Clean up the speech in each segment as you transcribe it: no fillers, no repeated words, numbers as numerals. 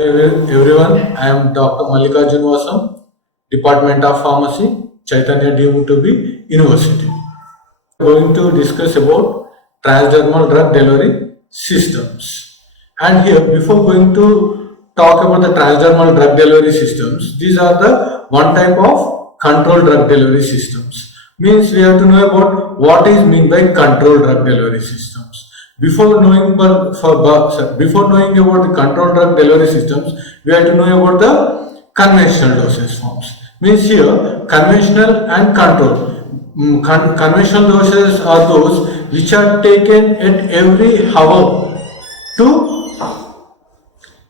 Everyone, I am Dr. Mallikarjun Vasam, Department of Pharmacy, Chaitanya DMUTB University. We are going to discuss about transdermal drug delivery systems. And here, before going to talk about the transdermal drug delivery systems, these are the one type of controlled drug delivery systems. Means we have to know about what is meant by controlled drug delivery systems. Before knowing about the controlled drug delivery systems, we have to know about the conventional dosage forms. Means here, conventional and controlled. Conventional doses are those which are taken at every hour to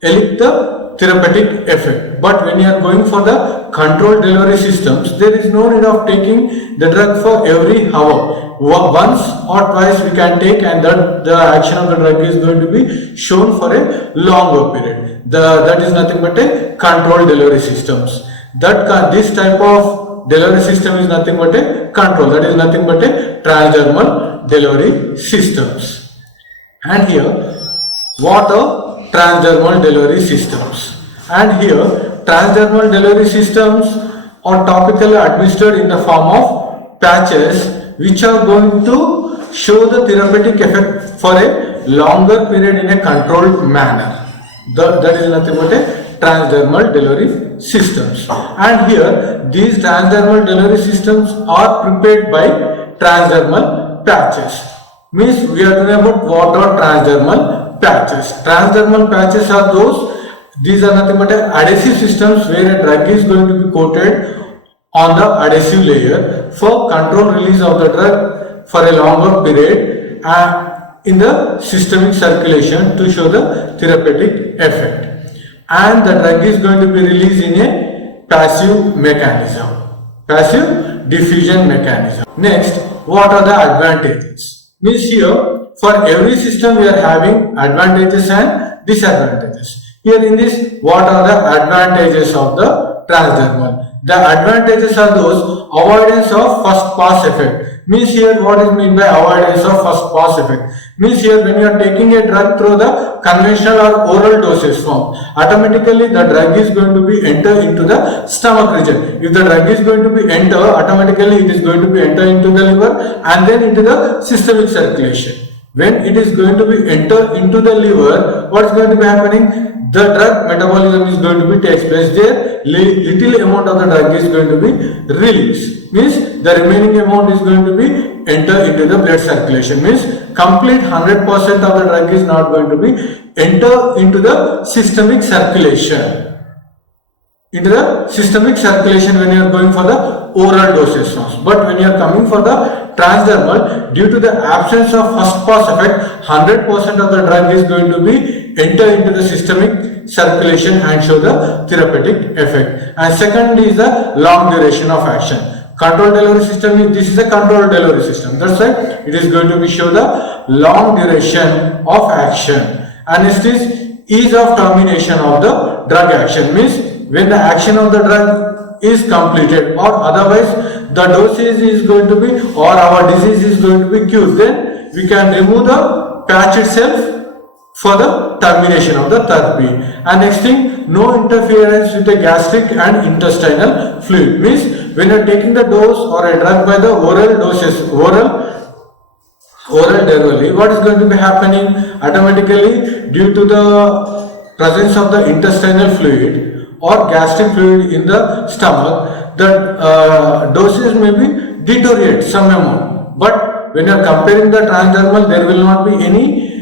elicit the therapeutic effect. But when you are going for the controlled delivery systems, there is no need of taking the drug for every hour. Once or twice we can take, and that the action of the drug is going to be shown for a longer period. That is nothing but a controlled delivery systems. This type of delivery system is nothing but a control. That is nothing but a transdermal delivery systems. And here, what are transdermal delivery systems? And here, transdermal delivery systems are topically administered in the form of patches, which are going to show the therapeutic effect for a longer period in a controlled manner. That is nothing but a transdermal delivery systems. And here, these transdermal delivery systems are prepared by transdermal patches. Means we are talking about what are transdermal patches. Transdermal patches are these are nothing but adhesive systems where a drug is going to be coated on the adhesive layer for controlled release of the drug for a longer period in the systemic circulation to show the therapeutic effect. And the drug is going to be released in a passive mechanism, passive diffusion mechanism. Next, what are the advantages? Means here, for every system we are having advantages and disadvantages. Here in this, what are the advantages of the transdermal? The advantages are those avoidance of first pass effect. Means here what is meant by avoidance of first pass effect? Means here when you are taking a drug through the conventional or oral dosage form, automatically the drug is going to be enter into the stomach region. If the drug is going to be enter, automatically it is going to be enter into the liver and then into the systemic circulation. When it is going to be enter into the liver, what is going to be happening? The drug metabolism is going to be takes place there. Little amount of the drug is going to be released. Means the remaining amount is going to be enter into the blood circulation. Means complete 100% of the drug is not going to be enter into the systemic circulation. Into the systemic circulation when you are going for the oral dosage forms. But when you are coming for the transdermal, due to the absence of first pass effect, 100% of the drug is going to be enter into the systemic circulation and show the therapeutic effect. And second is the long duration of action. Controlled delivery system, this is a controlled delivery system. That's right. It is going to be show the long duration of action. And next is ease of termination of the drug action. Means when the action of the drug is completed or otherwise the dosage is going to be or our disease is going to be cured, then we can remove the patch itself for the termination of the therapy. And next thing, no interference with the gastric and intestinal fluid. Means when you are taking the dose or a drug by the oral delivery, what is going to be happening? Automatically, due to the presence of the intestinal fluid or gastric fluid in the stomach, the doses may be deteriorate some amount. But when you are comparing the transdermal, there will not be any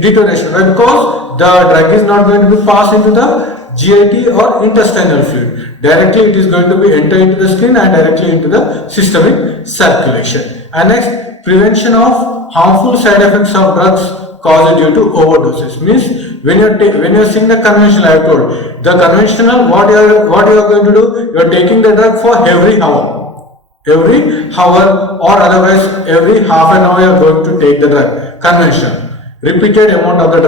deterioration, right? Because the drug is not going to be passed into the GIT or intestinal fluid. Directly it is going to be enter into the skin and directly into the systemic circulation. And next, prevention of harmful side effects of drugs caused due to overdoses. Means when you are seeing the conventional, I have told the conventional, what you are going to do, you are taking the drug for every hour or otherwise every half an hour you are going to take the drug. Conventional, repeated amount of the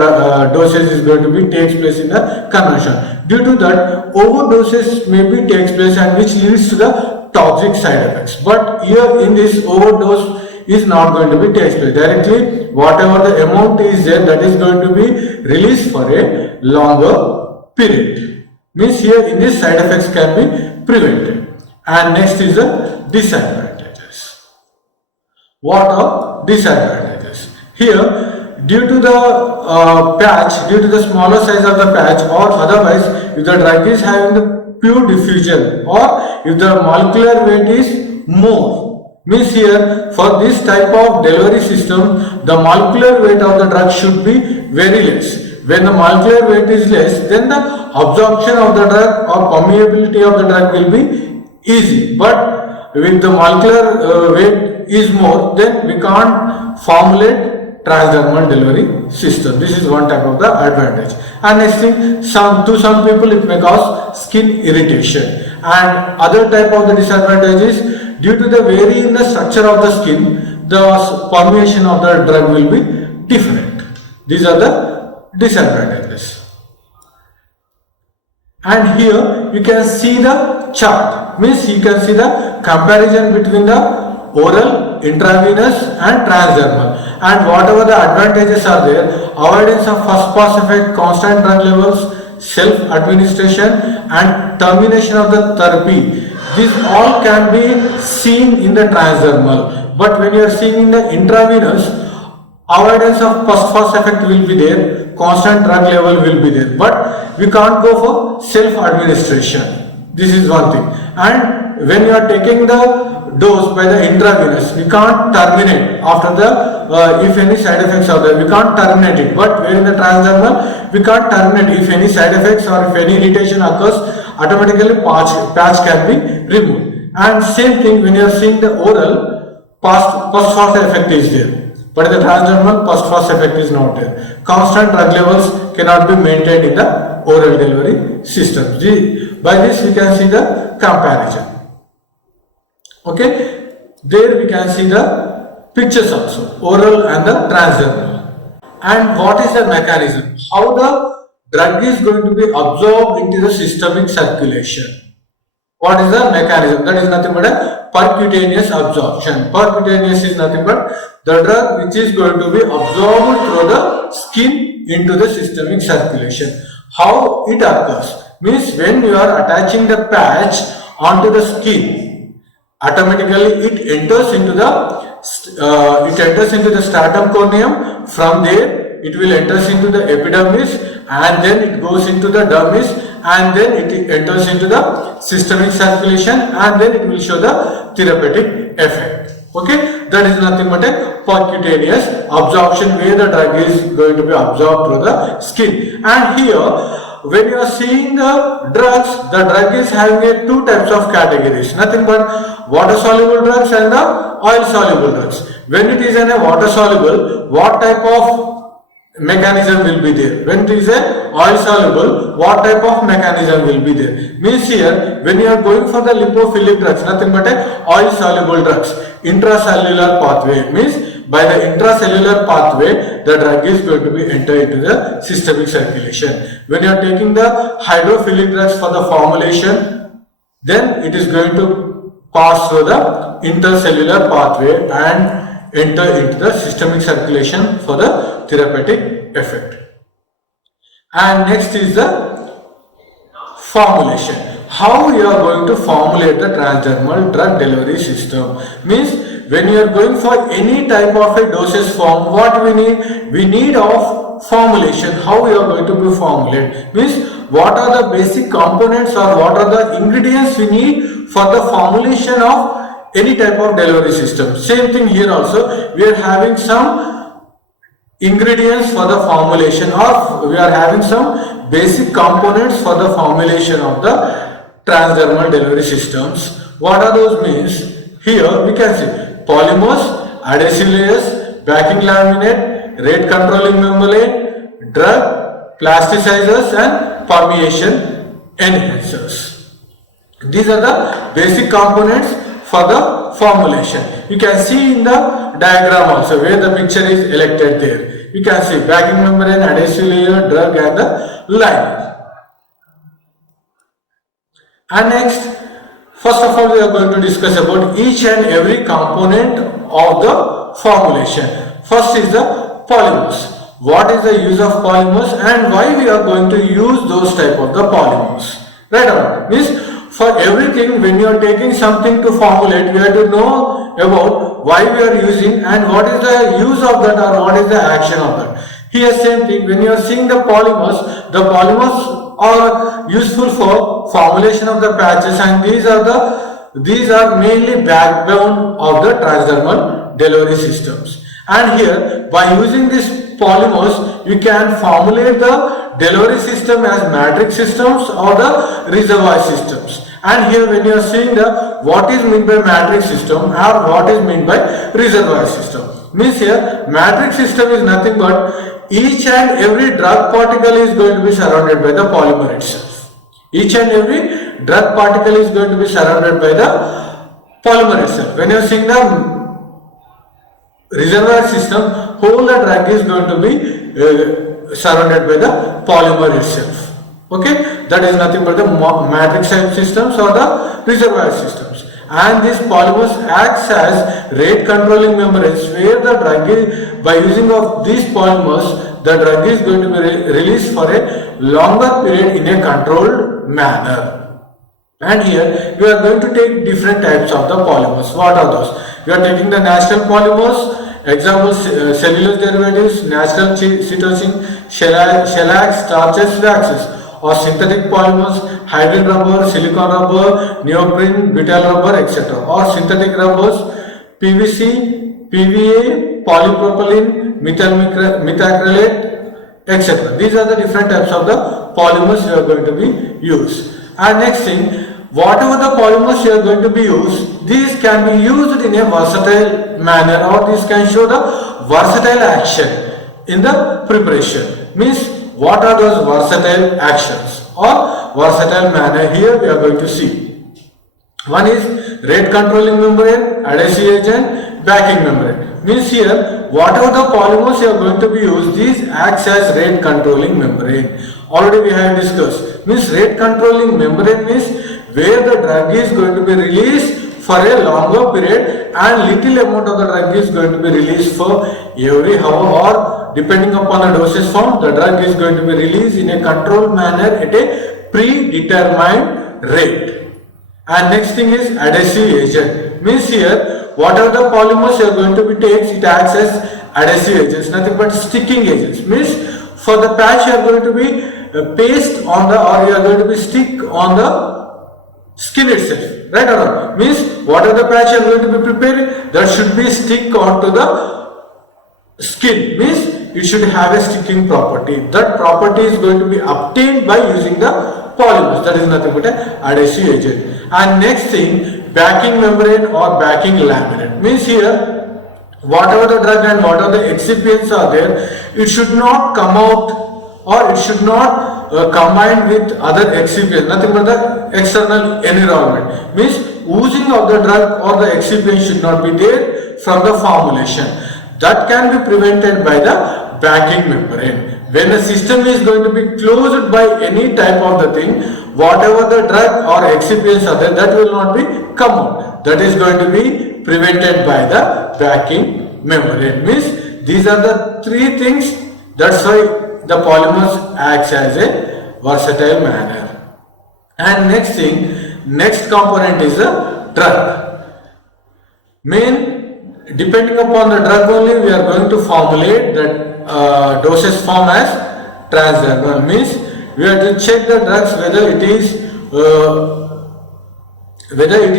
dosage is going to be takes place in the conventional. Due to that, overdoses may be takes place and which leads to the toxic side effects. But here in this overdose is not going to be takes place directly. Whatever the amount is there, that is going to be released for a longer period. Means here in this side effects can be prevented. And next is the disadvantages. What are disadvantages? Here, due to the patch, due to the smaller size of the patch, or otherwise if the drug is having the pure diffusion, or if the molecular weight is more, means here for this type of delivery system the molecular weight of the drug should be very less. When the molecular weight is less, then the absorption of the drug or permeability of the drug will be easy. But with the molecular weight is more, then we can't formulate transdermal delivery system. This is one type of the advantage. And next thing, to some people it may cause skin irritation. And other type of the disadvantage is due to the vary in the structure of the skin, the permeation of the drug will be different. These are the disadvantages. And here you can see the chart, means you can see the comparison between the oral, intravenous and transdermal, and whatever the advantages are there: avoidance of first pass effect, constant drug levels, self administration and termination of the therapy. These all can be seen in the transdermal, but when you are seeing in the intravenous, avoidance of first pass effect will be there, constant drug level will be there, but we can't go for self administration. This is one thing. And when you are taking the dose by the intravenous, we can't terminate after the if any side effects are there, we can't terminate it. But where in the transdermal, we can't terminate. If any side effects or if any irritation occurs, automatically patch can be removed. And same thing when you are seeing the oral, post fast effect is there, but in the transdermal post fast effect is not there. Constant drug levels cannot be maintained in the oral delivery system. By this we can see the comparison. Okay, there we can see the pictures also, oral and the transdermal. And what is the mechanism? How the drug is going to be absorbed into the systemic circulation. What is the mechanism? That is nothing but a percutaneous absorption. Percutaneous is nothing but the drug which is going to be absorbed through the skin into the systemic circulation. How it occurs? Means when you are attaching the patch onto the skin, automatically it enters into the stratum corneum. From there it will enters into the epidermis, and then it goes into the dermis, and then it enters into the systemic circulation, and then it will show the therapeutic effect. Okay, that is nothing but a percutaneous absorption, where the drug is going to be absorbed through the skin. And here when you are seeing the drug is having two types of categories, nothing but water soluble drugs and the oil soluble drugs. When it is in a water soluble, what type of mechanism will be there? When it is a oil soluble, what type of mechanism will be there? Means here when you are going for the lipophilic drugs, nothing but a oil soluble drugs, intracellular pathway, means by the intracellular pathway the drug is going to be enter into the systemic circulation. When you are taking the hydrophilic drugs for the formulation, then it is going to pass through the intercellular pathway and enter into the systemic circulation for the therapeutic effect. And next is the formulation. How you are going to formulate the transdermal drug delivery system? Means when you are going for any type of a dosage form, what we need? We need of formulation. How you are going to be formulate? Means what are the basic components or what are the ingredients we need for the formulation of any type of delivery system. Same thing here also, we are having some ingredients for the formulation, or we are having some basic components for the formulation of the transdermal delivery systems. What are those means? Here we can see polymers, adhesive layers, backing laminate, rate controlling membrane, drug, plasticizers and permeation enhancers. These are the basic components for the formulation. You can see in the diagram also where the picture is elected there. You can see backing membrane, adhesive layer, drug and the liner. And next, first of all, we are going to discuss about each and every component of the formulation. First is the polymers. what is the use of polymers and why we are going to use those type of the polymers. Right or not? Means for everything, when you are taking something to formulate, we have to know about why we are using and what is the use of that or what is the action of that. Here same thing, when you are seeing the polymers are useful for formulation of the patches, and these are mainly backbone of the transdermal delivery systems. And here, by using these polymers, you can formulate the delivery system as matrix systems or the reservoir systems. And here, when you are seeing what is meant by matrix system or what is meant by reservoir system, means here matrix system is nothing but each and every drug particle is going to be surrounded by the polymer itself. Each and every drug particle is going to be surrounded by the polymer itself. When you are seeing the reservoir system, whole the drug is going to be surrounded by the polymer itself. Okay, that is nothing but the matrix type systems or the reservoir systems. And these polymers acts as rate controlling membranes, where the drug is, by using of these polymers, the drug is going to be released for a longer period in a controlled manner. And here we are going to take different types of the polymers. What are those? We are taking the natural polymers, examples cellulose derivatives, natural cytosine, shellac, starches, waxes, or synthetic polymers, hydrogen rubber, silicon rubber, neoprene, butyl rubber, etc. Or synthetic rubbers, PVC, PVA, polypropylene, methyl methacrylate, etc. These are the different types of the polymers you are going to be used. And next thing, whatever the polymers you are going to be used, these can be used in a versatile manner, or these can show the versatile action in the preparation. Means what are those versatile actions or versatile manner? Here we are going to see. One is rate controlling membrane, adhesive agent, backing membrane. Means here whatever the polymers you are going to be used, these acts as rate controlling membrane. Already we have discussed. Means rate controlling membrane means where the drug is going to be released for a longer period and little amount of the drug is going to be released for every hour, or depending upon the dosage form, the drug is going to be released in a controlled manner at a predetermined rate. And next thing is adhesive agent. Means here whatever the polymers you are going to be takes, it acts as adhesive agents, nothing but sticking agents. Means for the patch you are going to be paste on the, or you are going to be stick on the skin itself, right or not? Means whatever the patch you are going to be preparing, that should be stick onto the skin. Means it should have a sticking property. That property is going to be obtained by using the polymers. That is nothing but an adhesive agent. And next thing, backing membrane or backing laminate. Means here whatever the drug and whatever the excipients are there, it should not come out, or it should not combine with other excipients, nothing but the external environment. Means oozing of the drug or the excipient should not be there from the formulation. That can be prevented by the backing membrane. When the system is going to be closed by any type of the thing, whatever the drug or excipients are there, that will not be come out. That is going to be prevented by the backing membrane. Means these are the three things. That's why the polymers acts as a versatile manner. And next thing, next component is the drug. Depending upon the drug only, we are going to formulate that dosage form as transdermal. Means we have to check the drugs whether it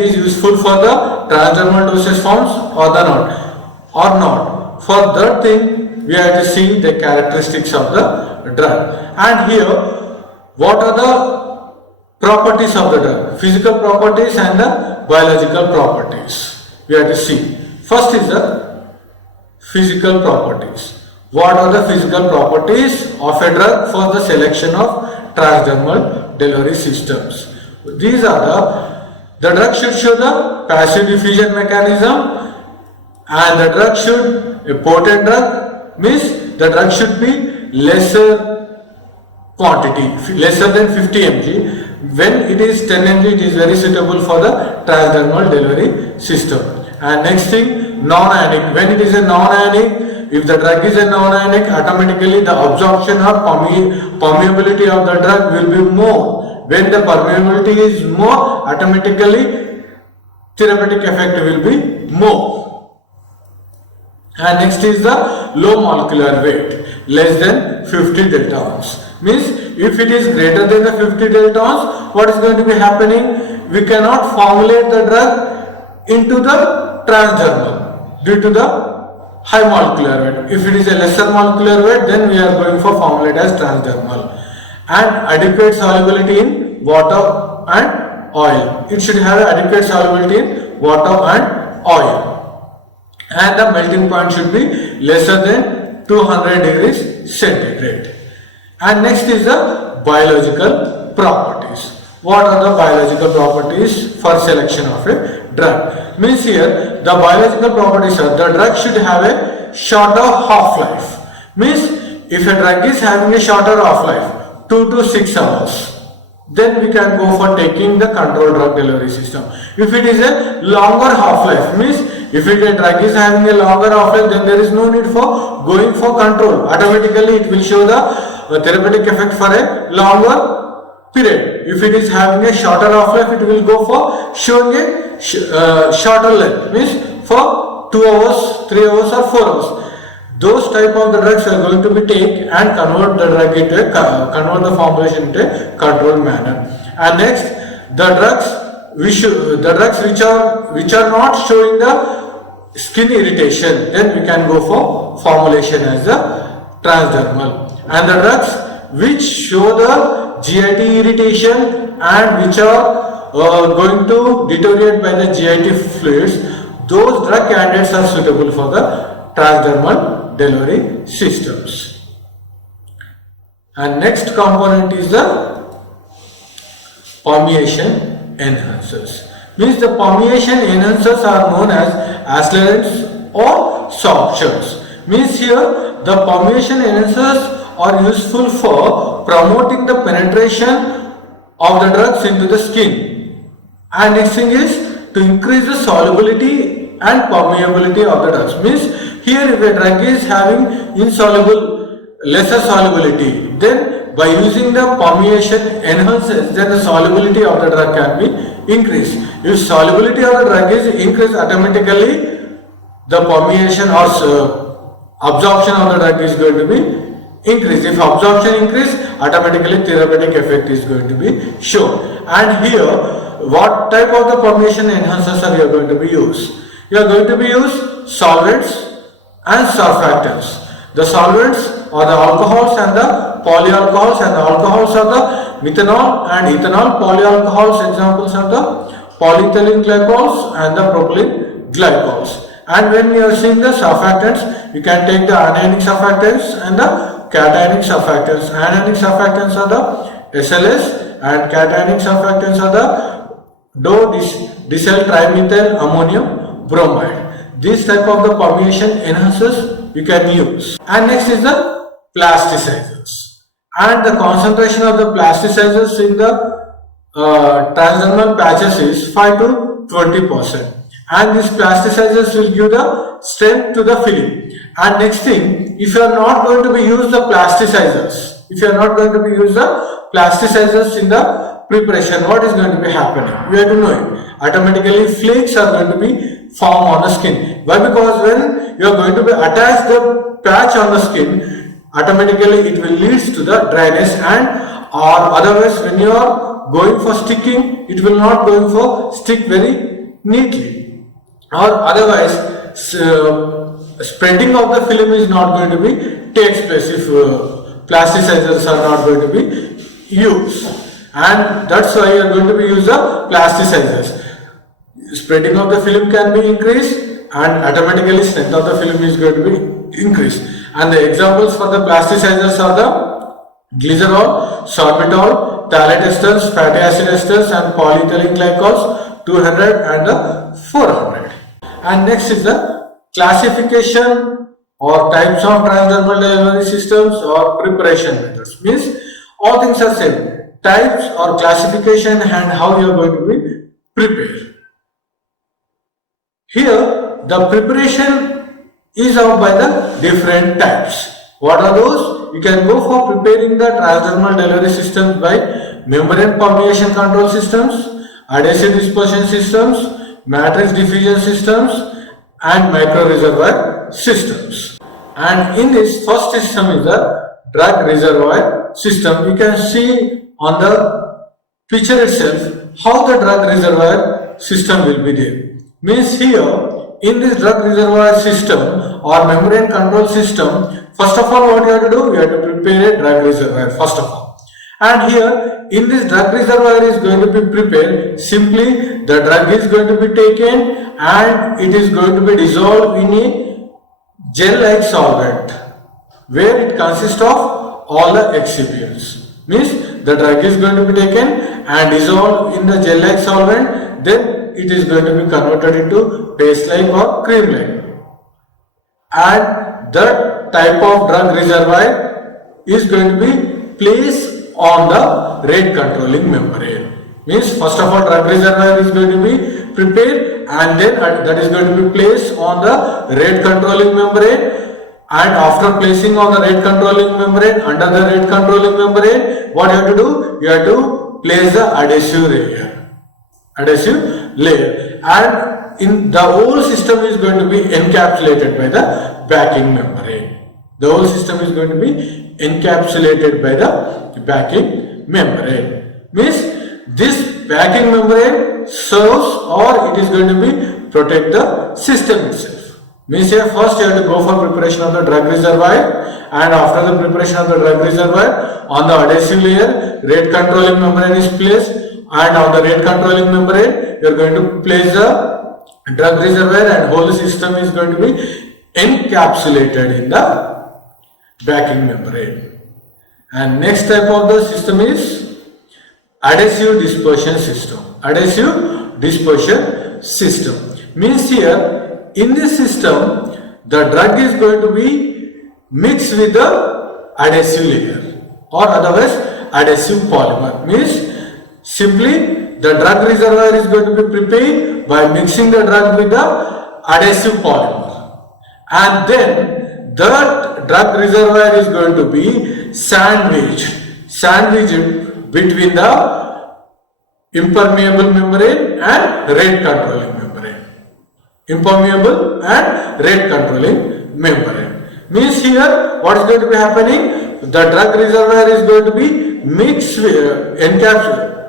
is useful for the transdermal dosage forms or not. For that thing, we have to see the characteristics of the drug. And here, what are the properties of the drug? Physical properties and the biological properties. We have to see. First is the physical properties. What are the physical properties of a drug for the selection of transdermal delivery systems? These are the drug should show the passive diffusion mechanism, and the drug should, a potent drug means the drug should be lesser quantity, lesser than 50 mg. When it is 10 mg, it is very suitable for the transdermal delivery system. And next thing, non-ionic. When it is a non-ionic, If the drug is a non-ionic, automatically the absorption or permeability of the drug will be more. When the permeability is more, automatically therapeutic effect will be more. And next is the low molecular weight, less than 50 delta-ons. Means if it is greater than the 50 delta-ons, what is going to be happening? We cannot formulate the drug into the transdermal due to the high molecular weight. If it is a lesser molecular weight, then we are going for formulate as transdermal. And adequate solubility in water and oil. It should have adequate solubility in water and oil. And the melting point should be lesser than 200 degrees centigrade. And next is the biological properties. What are the biological properties for selection of a drug? Means here the biological properties are the drug should have a shorter half-life. Means if a drug is having a shorter half-life, 2 to 6 hours, then we can go for taking the controlled drug delivery system. If it is a longer half-life, means if a drug is having a longer half-life, then there is no need for going for control. Automatically it will show the therapeutic effect for a longer period. If it is having a shorter half-life, it will go for showing a shorter length, means for 2 hours, 3 hours or 4 hours. Those type of the drugs are going to be take and convert the drug into convert the formulation into a controlled manner. And next, the drugs which are not showing the skin irritation, then we can go for formulation as the transdermal. And the drugs which show the GIT irritation and which are going to deteriorate by the GIT fluids, those drug candidates are suitable for the transdermal delivery systems. And next component is the permeation enhancers. Means the permeation enhancers are known as accelerants or sorbitures. Means here the permeation enhancers are useful for promoting the penetration of the drugs into the skin. And next thing is to increase the solubility and permeability of the drugs. Means here if a drug is having lesser solubility, then by using the permeation enhancers, then the solubility of the drug can be increased. If solubility of the drug is increased, automatically the permeation or absorption of the drug is going to be increased. If absorption increase, automatically therapeutic effect is going to be shown. And here, what type of the permeation enhancers are you going to be used? You are going to be used solvents and surfactants. The solvents are the alcohols and the polyalcohols, and the alcohols are the methanol and ethanol. Polyalcohols examples are the polyethylene glycols and the propylene glycols. And when we are seeing the surfactants, you can take the anionic surfactants and the cationic surfactants. Anionic surfactants are the SLS and cationic surfactants are the dicyl trimethyl ammonium bromide. This type of the permeation enhancers you can use. And next is the plasticizers. And the concentration of the plasticizers in the transdermal patches is 5 to 20%. And these plasticizers will give the strength to the film. And next thing, if you are not going to be use the plasticizers, in the preparation, what is going to be happening? We have to know it. Automatically flakes are going to be formed on the skin. Why? Because when you are going to be attach the patch on the skin, automatically it will lead to the dryness, and or otherwise when you are going for sticking, it will not going for stick very neatly, or otherwise spreading of the film is not going to be takes place if plasticizers are not going to be used. And that's why you are going to be use the plasticizers. Spreading of the film can be increased, and automatically strength of the film is going to be increased. And the examples for the plasticizers are the glycerol, sorbitol, phthalate esters, fatty acid esters, and polyethylene glycols 200 and the 400. And next is the classification or types of transdermal delivery systems or preparation methods. Means all things are same. Types or classification and how you are going to be prepared. Here the preparation is out by the different types. What are those? You can go for preparing the transdermal delivery systems by membrane permeation control systems, adhesive dispersion systems, matrix diffusion systems, and micro reservoir systems. And in this first system is the drug reservoir system. You can see on the picture itself how the drug reservoir system will be there. Means here in this drug reservoir system or membrane control system, first of all what you have to do, you have to prepare a drug reservoir first of all. And here in this drug reservoir is going to be prepared, simply the drug is going to be taken and it is going to be dissolved in a gel-like solvent where it consists of all the excipients. Means the drug is going to be taken and dissolved in the gel-like solvent, then it is going to be converted into paste-like or cream-like. And that type of drug reservoir is going to be placed on the rate controlling membrane. Means first of all drug reservoir is going to be prepared and then that is going to be placed on the rate controlling membrane. And after placing on the rate controlling membrane, under the rate controlling membrane, what you have to do? You have to place the adhesive layer. And in the whole system is going to be encapsulated by the backing membrane. The whole system is going to be encapsulated by the backing membrane. Means this backing membrane serves or it is going to be protect the system itself. Means here first you have to go for preparation of the drug reservoir, and after the preparation of the drug reservoir, on the adhesive layer rate controlling membrane is placed, and on the rate controlling membrane you are going to place the drug reservoir and whole system is going to be encapsulated in the backing membrane. And next type of the system is adhesive dispersion system. Adhesive dispersion system means here in this system the drug is going to be mixed with the adhesive layer or otherwise adhesive polymer. Means simply the drug reservoir is going to be prepared by mixing the drug with the adhesive polymer, and then that drug reservoir is going to be sandwiched between the impermeable membrane and rate controlling membrane. Impermeable and rate controlling membrane. Means here what is going to be happening? The drug reservoir is going to be mixed with,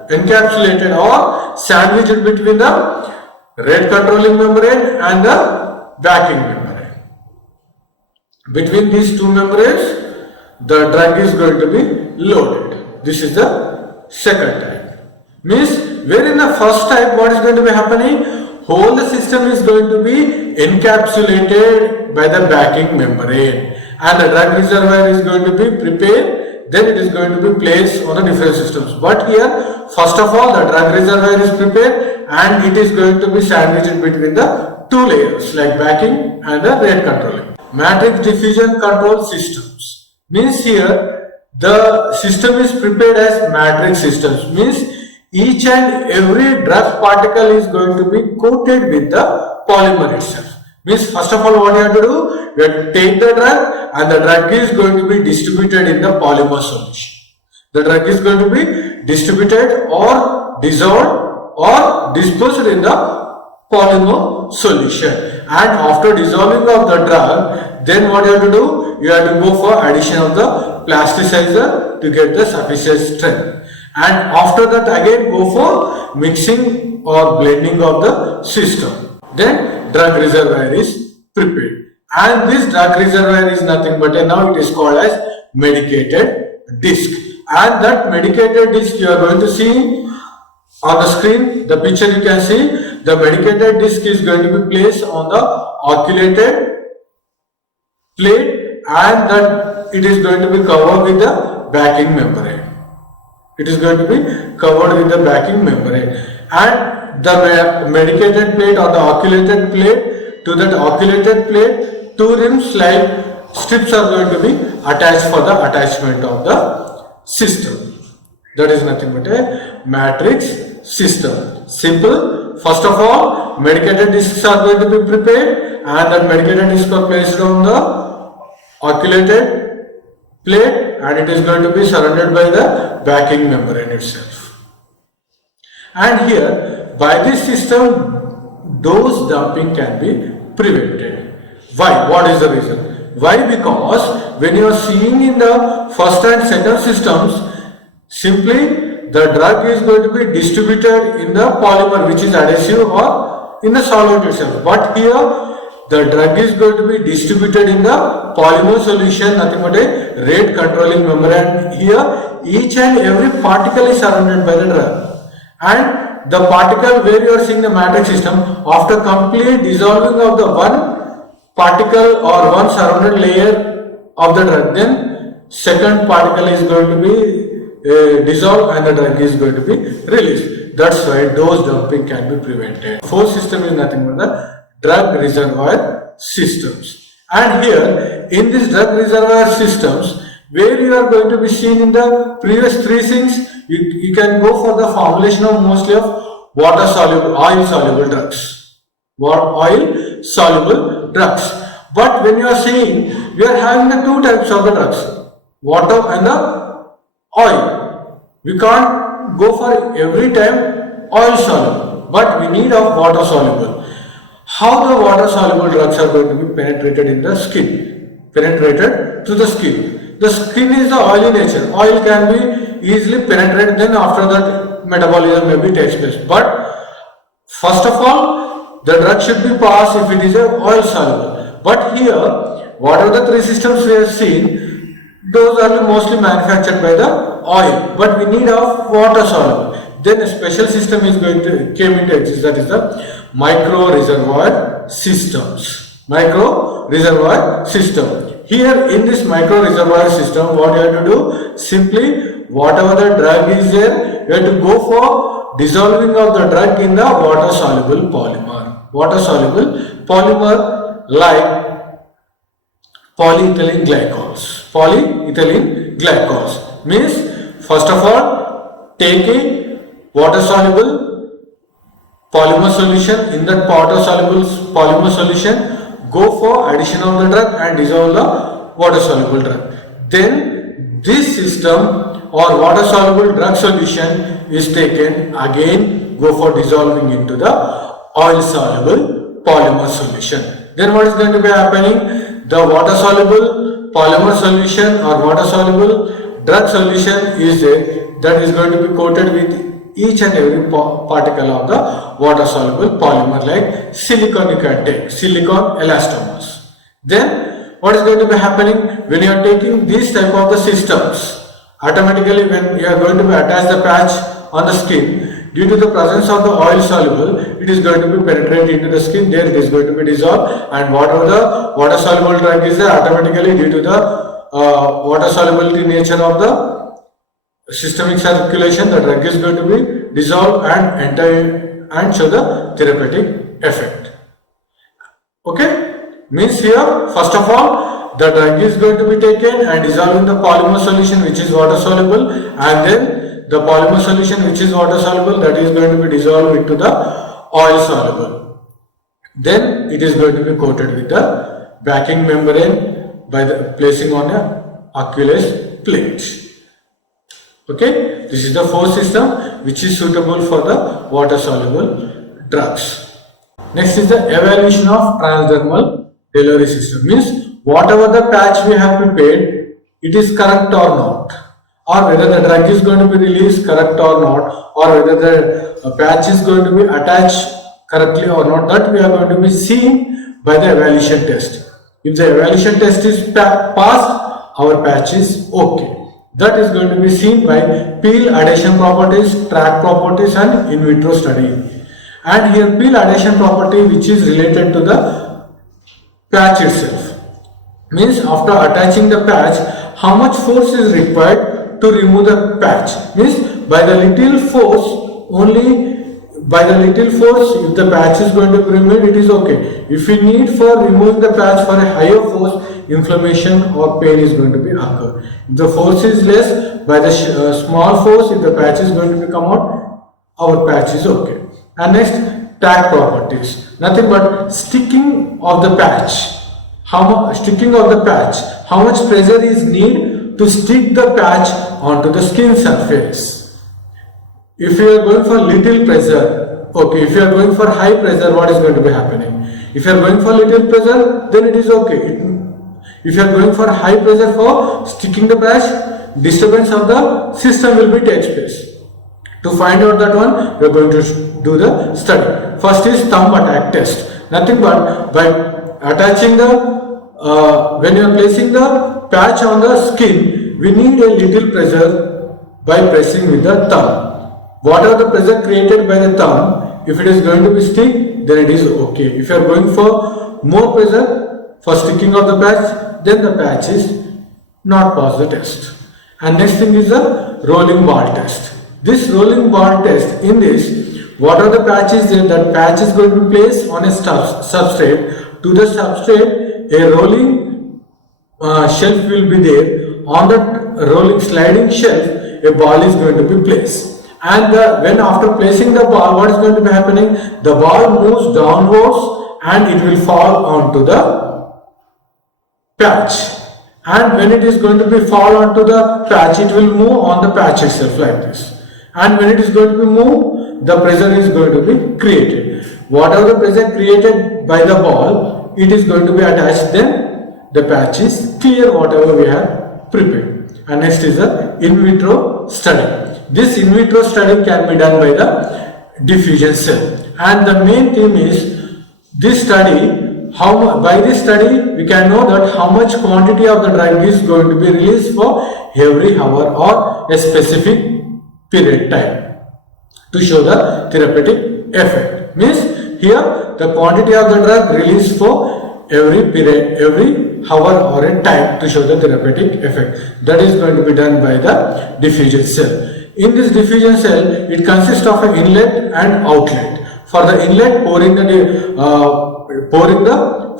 encapsulated or sandwiched between the rate controlling membrane and the backing membrane. Between these two membranes the drug is going to be loaded. This is the second type. Means where in the first type what is going to be happening? Whole the system is going to be encapsulated by the backing membrane and the drug reservoir is going to be prepared, then it is going to be placed on the different systems. But here first of all the drug reservoir is prepared and it is going to be sandwiched between the two layers like backing and the rate controlling. Matrix diffusion control systems means here the system is prepared as matrix systems. Means each and every drug particle is going to be coated with the polymer itself. Means first of all what you have to do? You have to take the drug and the drug is going to be distributed in the polymer solution. The drug is going to be distributed or dissolved or dispersed in the polymer solution. And after dissolving of the drug, then what you have to do? You have to go for addition of the plasticizer to get the sufficient strength. And after that again go for mixing or blending of the system. Then drug reservoir is prepared. And this drug reservoir is nothing but now it is called as medicated disc. And that medicated disc you are going to see on the screen, the picture you can see, the medicated disc is going to be placed on the oculated plate and that it is going to be covered with the backing membrane. It is going to be covered with the backing membrane, and the medicated plate or the oculated plate, to that oculated plate two rims like strips are going to be attached for the attachment of the system. That is nothing but a matrix system. Simple first of all, medicated discs are going to be prepared, and that medicated discs are placed on the oculated plate, and it is going to be surrounded by the backing membrane itself. And here, by this system, dose dumping can be prevented. Why? What is the reason? Why? Because when you are seeing in the first and second systems, simply the drug is going to be distributed in the polymer, which is adhesive, or in the solvent itself. But here the drug is going to be distributed in the polymer solution, nothing but a rate controlling membrane. Here each and every particle is surrounded by the drug, and the particle where you are seeing the matrix system, after complete dissolving of the one particle or one surrounded layer of the drug, then second particle is going to be dissolve and the drug is going to be released. That's why dose dumping can be prevented. Fourth system is nothing but the drug reservoir systems. And here in this drug reservoir systems, where you are going to be seen in the previous three things, you can go for the formulation of mostly of water soluble, oil soluble drugs. Oil soluble drugs. But when you are seeing, we are having the two types of the drugs, water and the oil. We can't go for every time oil soluble, but we need of water soluble. How the water soluble drugs are going to be penetrated in the skin? Penetrated to the skin. The skin is the oily nature. Oil can be easily penetrated, then after that metabolism maybe takes place. But first of all, the drug should be passed if it is a oil soluble. But here, what are the three systems we have seen? Those are mostly manufactured by the oil, but we need of water soluble. Then a special system is going to came into existence, that is the micro reservoir systems. Micro reservoir system. Here in this micro reservoir system, what you have to do? Simply, whatever the drug is there, you have to go for dissolving of the drug in the water soluble polymer. Water soluble polymer like polyethylene glycols. Polyethylene glycols means, first of all, take a water soluble polymer solution. In that water soluble polymer solution, go for addition of the drug and dissolve the water soluble drug. Then this system or water soluble drug solution is taken, again go for dissolving into the oil soluble polymer solution. Then what is going to be happening? The water soluble polymer solution or water soluble drug solution is there, that is going to be coated with each and every particle of the water soluble polymer, like silicone you can take, silicone elastomers. Then what is going to be happening when you are taking these type of the systems? Automatically when you are going to be attach the patch on the skin, due to the presence of the oil soluble, it is going to be penetrate into the skin, there it is going to be dissolved, and whatever the water soluble drug is there, automatically due to the water solubility nature of the systemic circulation, the drug is going to be dissolved and enter and show the therapeutic effect. Okay, means here first of all the drug is going to be taken and dissolved in the polymer solution which is water soluble, and then the polymer solution which is water soluble, that is going to be dissolved into the oil soluble. Then it is going to be coated with the backing membrane by the placing on a aqueous plate. Okay, this is the fourth system which is suitable for the water soluble drugs. Next is the evaluation of transdermal delivery system. Means whatever the patch we have prepared, it is correct or not, or whether the drug is going to be released correct or not, or whether the patch is going to be attached correctly or not, that we are going to be seen by the evaluation test. If the evaluation test is passed, our patch is okay. That is going to be seen by peel adhesion properties, track properties and in vitro study. And here peel adhesion property which is related to the patch itself. Means after attaching the patch, how much force is required to remove the patch. Means by the little force, only by the little force, if the patch is going to be removed, it is okay. If we need for removing the patch for a higher force, inflammation or pain is going to be occur. If the force is less, by the small force, if the patch is going to be come out, our patch is okay. And next, tag properties, nothing but sticking of the patch. Sticking of the patch, how much pressure is needed to stick the patch onto the skin surface. If you are going for little pressure, okay. If you are going for high pressure, what is going to be happening? If you are going for little pressure, then it is okay. If you are going for high pressure for sticking the patch, disturbance of the system will be take place. To find out that one, we are going to do the study. First is thumb attack test. Nothing but by attaching the when you are placing the patch on the skin, we need a little pressure by pressing with the thumb. Whatever the pressure created by the thumb, if it is going to be stick, then it is okay. If you are going for more pressure for sticking of the patch, then the patch is not pass the test. And next thing is the rolling ball test. This rolling ball test, in this, what are the patches there? That patch is going to be placed on a substrate. To the substrate, a rolling shelf will be there. On the rolling sliding shelf, a ball is going to be placed. And when after placing the ball, what is going to be happening? The ball moves downwards and it will fall onto the patch. And when it is going to be fall onto the patch, it will move on the patch itself like this. And when it is going to be moved, the pressure is going to be created. Whatever the pressure created by the ball, it is going to be attached, then the patch is clear whatever we have prepared. And next is the in vitro study. This in vitro study can be done by the diffusion cell. And the main theme is this study, by this study we can know that how much quantity of the drug is going to be released for every hour or a specific period time to show the therapeutic effect. Means here the quantity of the drug released for every period, every hour or a time to show the therapeutic effect. That is going to be done by the diffusion cell. In this diffusion cell, it consists of an inlet and outlet. For the inlet, pouring the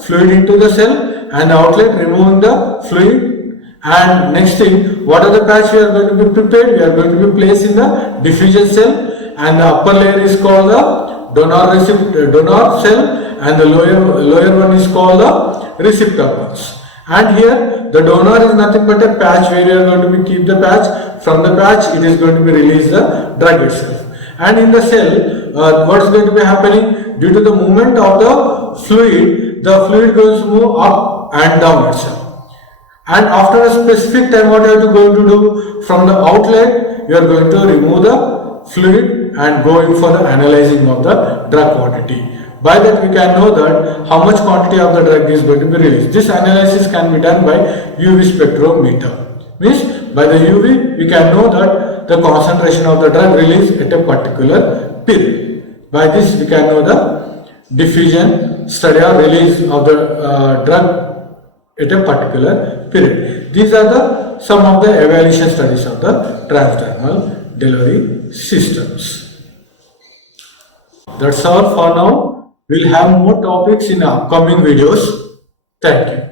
fluid into the cell, and the outlet removing the fluid. And next thing, what are the patch we are going to be prepared? We are going to be placed in the diffusion cell, and the upper layer is called the donor cell, and the lower one is called the receptor ones. And here the donor is nothing but a patch where you are going to be keep the patch. From the patch, it is going to be release the drug itself. And in the cell, what is going to be happening? Due to the movement of the fluid goes to move up and down itself. And after a specific time, what you are going to do? From the outlet, you are going to remove the fluid and going for the analyzing of the drug quantity. By that we can know that how much quantity of the drug is going to be released. This analysis can be done by UV spectrometer. Means by the UV we can know that the concentration of the drug released at a particular period. By this we can know the diffusion study or release of the drug at a particular period. These are some of the evaluation studies of the transdermal delivery systems. That's all for now. We'll have more topics in upcoming videos. Thank you.